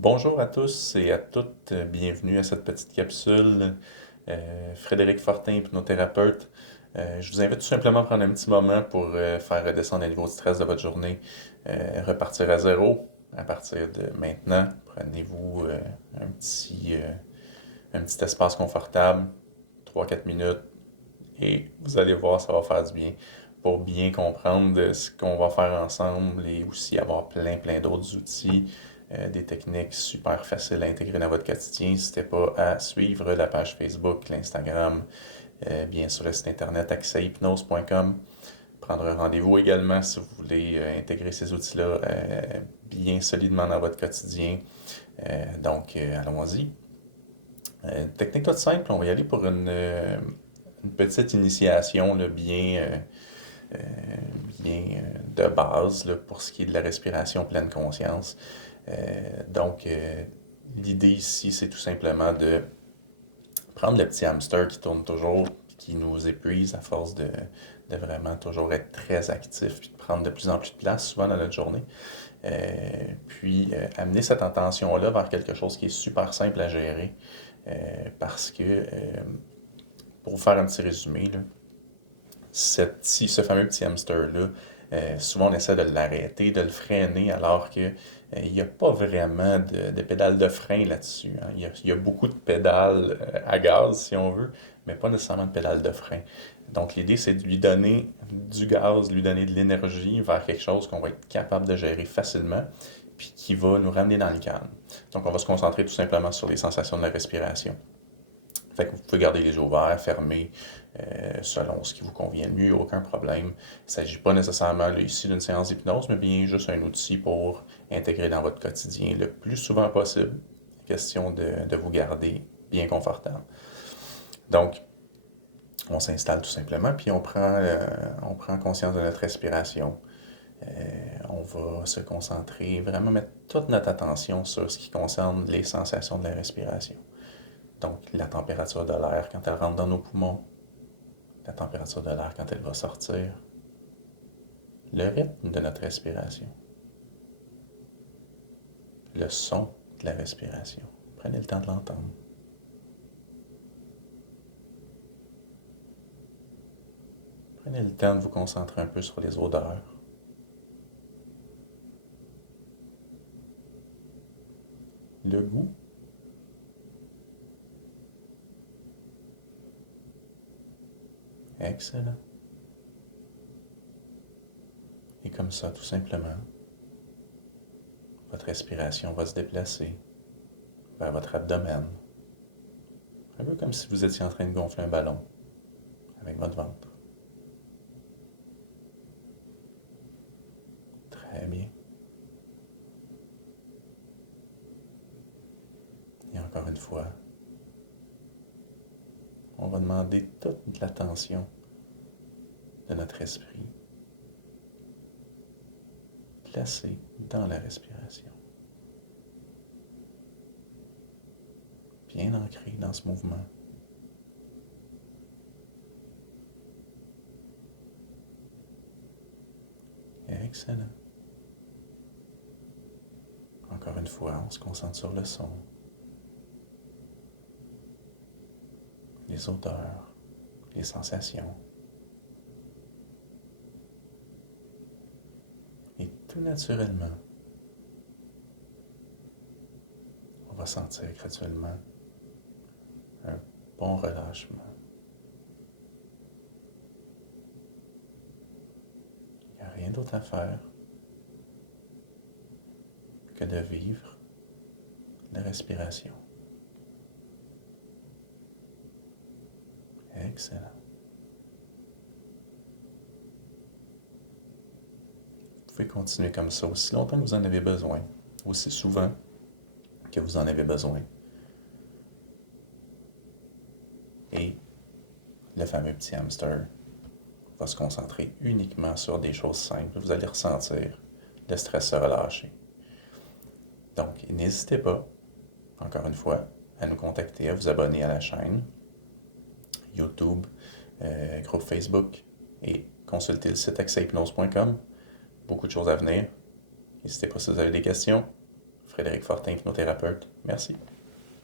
Bonjour à tous et à toutes, bienvenue à cette petite capsule. Frédéric Fortin, hypnothérapeute. Je vous invite tout simplement à prendre un petit moment pour faire redescendre le niveau de stress de votre journée, repartir à zéro à partir de maintenant. Prenez-vous un petit espace confortable, 3 4 minutes, et vous allez voir, ça va faire du bien pour bien comprendre ce qu'on va faire ensemble et aussi avoir plein d'autres outils, des techniques super faciles à intégrer dans votre quotidien. N'hésitez pas à suivre la page Facebook, l'Instagram, bien sûr le site internet accèshypnose.com. Prendre un rendez-vous également si vous voulez intégrer ces outils-là bien solidement dans votre quotidien. Allons-y. Technique toute simple, on va y aller pour une petite initiation là, euh, de base là, pour ce qui est de la respiration pleine conscience. L'idée ici, c'est tout simplement de prendre le petit hamster qui tourne toujours, qui nous épuise à force de vraiment toujours être très actif, puis de prendre de plus en plus de place souvent dans notre journée. Amener cette intention-là vers quelque chose qui est super simple à gérer, parce que, pour vous faire un petit résumé, là, ce fameux petit hamster-là, souvent on essaie de l'arrêter, de le freiner, alors que il n'y a pas vraiment de pédale de frein là-dessus, hein. Il y a beaucoup de pédales à gaz, si on veut, mais pas nécessairement de pédale de frein. Donc l'idée, c'est de lui donner du gaz, de lui donner de l'énergie vers quelque chose qu'on va être capable de gérer facilement, puis qui va nous ramener dans le calme. Donc on va se concentrer tout simplement sur les sensations de la respiration. Fait que vous pouvez garder les yeux ouverts, fermés, selon ce qui vous convient le mieux, aucun problème. Il ne s'agit pas nécessairement là, ici d'une séance d'hypnose, mais bien juste un outil pour intégrer dans votre quotidien le plus souvent possible. Question de vous garder bien confortable. Donc, on s'installe tout simplement, puis on prend conscience de notre respiration. On va se concentrer, vraiment mettre toute notre attention sur ce qui concerne les sensations de la respiration. Donc, la température de l'air quand elle rentre dans nos poumons, la température de l'air quand elle va sortir, le rythme de notre respiration, le son de la respiration. Prenez le temps de l'entendre. Prenez le temps de vous concentrer un peu sur les odeurs. Le goût. Excellent. Et comme ça, tout simplement, votre respiration va se déplacer vers votre abdomen. Un peu comme si vous étiez en train de gonfler un ballon avec votre ventre. Très bien. Et encore une fois, on va demander toute l'attention de notre esprit placée dans la respiration. Bien ancré dans ce mouvement. Excellent. Encore une fois, on se concentre sur le son, les odeurs, les sensations. Et tout naturellement, on va sentir graduellement un bon relâchement. Il n'y a rien d'autre à faire que de vivre la respiration. Excellent. Vous pouvez continuer comme ça aussi longtemps que vous en avez besoin, aussi souvent que vous en avez besoin. Et le fameux petit hamster va se concentrer uniquement sur des choses simples. Vous allez ressentir le stress se relâcher. Donc, n'hésitez pas, encore une fois, à nous contacter, à vous abonner à la chaîne, YouTube, groupe Facebook et consulter le site accèshypnose.com. Beaucoup de choses à venir. N'hésitez pas si vous avez des questions. Frédéric Fortin, hypnothérapeute. Merci.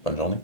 Bonne journée.